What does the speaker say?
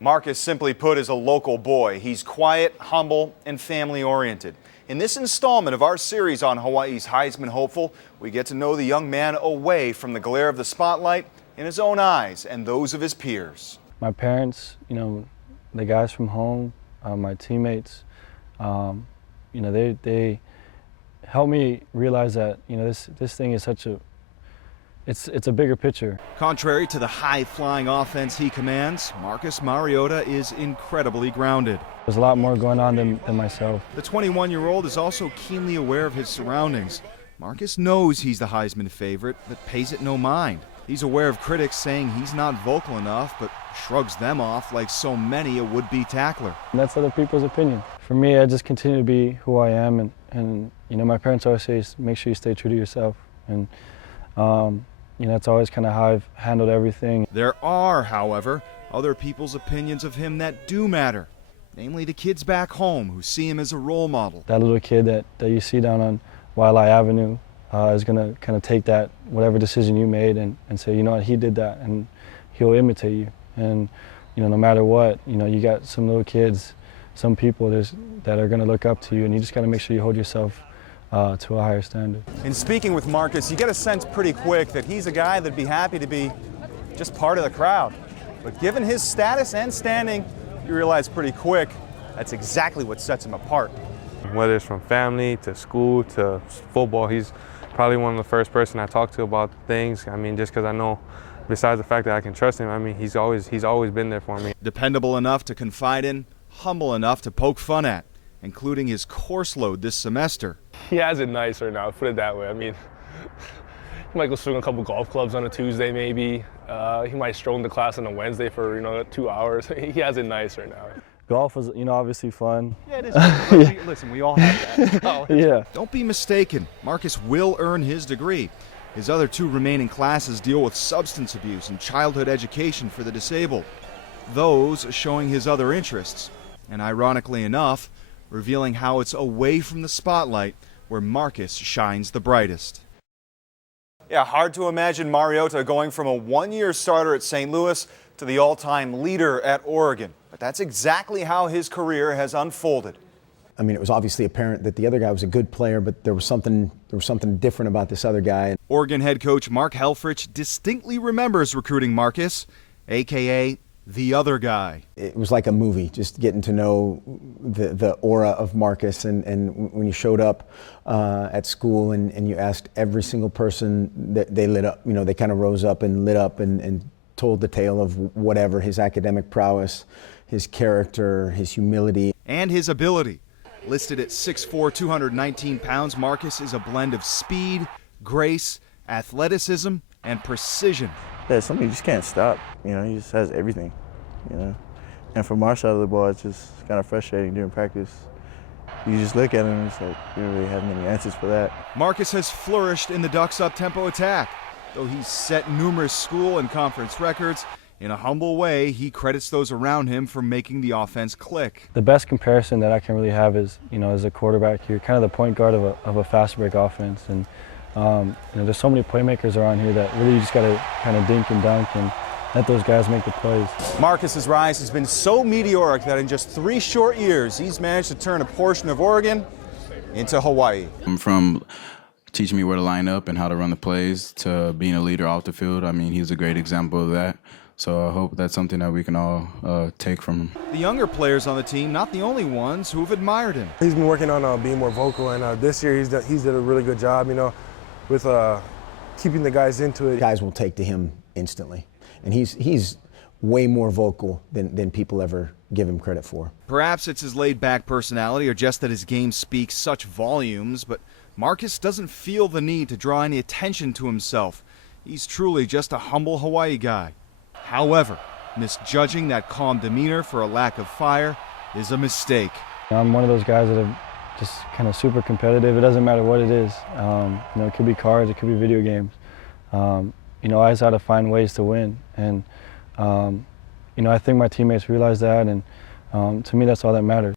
Marcus, simply put, is a local boy. He's quiet, humble, and family-oriented. In this installment of our series on Hawaii's Heisman hopeful, we get to know the young man away from the glare of the spotlight in his own eyes and those of his peers. My parents, the guys from home, my teammates, they helped me realize that, this thing is it's a bigger picture. Contrary to the high-flying offense he commands, Marcus Mariota is incredibly grounded. There's a lot more going on than myself. The 21-year-old is also keenly aware of his surroundings. Marcus knows he's the Heisman favorite, but pays it no mind. He's aware of critics saying he's not vocal enough, but shrugs them off like so many a would-be tackler. And that's other people's opinion. For me, I just continue to be who I am, and my parents always say, make sure you stay true to yourself. And that's always kind of how I've handled everything. There are, however, other people's opinions of him that do matter, namely the kids back home who see him as a role model. That little kid that you see down on Waialae Avenue is going to kind of take that, whatever decision you made, and say, you know what, he did that, and he'll imitate you. And no matter what, you got some little kids, some people that are going to look up to you, and you just got to make sure you hold yourself to a higher standard. In speaking with Marcus, you get a sense pretty quick that he's a guy that'd be happy to be just part of the crowd. But given his status and standing, you realize pretty quick that's exactly what sets him apart. Whether it's from family to school to football, he's probably one of the first person I talk to about things. I mean, just because I know, besides the fact that I can trust him, I mean, he's always been there for me. Dependable enough to confide in, humble enough to poke fun at, including his course load this semester. He has it nicer now, put it that way. I mean, he might go swing a couple golf clubs on a Tuesday maybe. He might stroll into class on a Wednesday for 2 hours. He has it nicer now. Golf was, obviously fun. Yeah, it is. Listen, we all have that. Oh, yeah. Don't be mistaken. Marcus will earn his degree. His other two remaining classes deal with substance abuse and childhood education for the disabled. Those showing his other interests. And ironically enough, revealing how it's away from the spotlight where Marcus shines the brightest. Yeah, hard to imagine Mariota going from a one-year starter at St. Louis to the all-time leader at Oregon. But that's exactly how his career has unfolded. I mean, it was obviously apparent that the other guy was a good player, but there was something different about this other guy. Oregon head coach Mark Helfrich distinctly remembers recruiting Marcus, a.k.a. the other guy. It was like a movie, just getting to know the aura of Marcus. And when you showed up at school and you asked every single person, that they lit up. They kind of rose up and lit up and told the tale of whatever, his academic prowess, his character, his humility. And his ability. Listed at 6'4", 219 pounds, Marcus is a blend of speed, grace, athleticism, and precision. Yeah, somebody just can't stop. He just has everything, And from our side of the ball, it's just kind of frustrating during practice. You just look at him and it's like, you don't really have many answers for that. Marcus has flourished in the Ducks' up-tempo attack. Though he's set numerous school and conference records, in a humble way, he credits those around him for making the offense click. The best comparison that I can really have is, as a quarterback, you're kind of the point guard of a fast break offense. And there's so many playmakers around here that really just got to kind of dink and dunk and let those guys make the plays. Marcus's rise has been so meteoric that in just 3 short years, he's managed to turn a portion of Oregon into Hawaii. From teaching me where to line up and how to run the plays to being a leader off the field, I mean, he's a great example of that. So I hope that's something that we can all take from him. The younger players on the team, not the only ones who have admired him. He's been working on being more vocal, and this year he's did a really good job, with keeping the guys into it. Guys will take to him instantly, and he's way more vocal than people ever give him credit for. Perhaps it's his laid-back personality or just that his game speaks such volumes, but Marcus doesn't feel the need to draw any attention to himself. He's truly just a humble Hawaii guy. However, misjudging that calm demeanor for a lack of fire is a mistake. I'm one of those guys that are just kind of super competitive. It doesn't matter what it is. It could be cars, it could be video games. I always how to find ways to win. And, I think my teammates realize that, and to me, that's all that matters.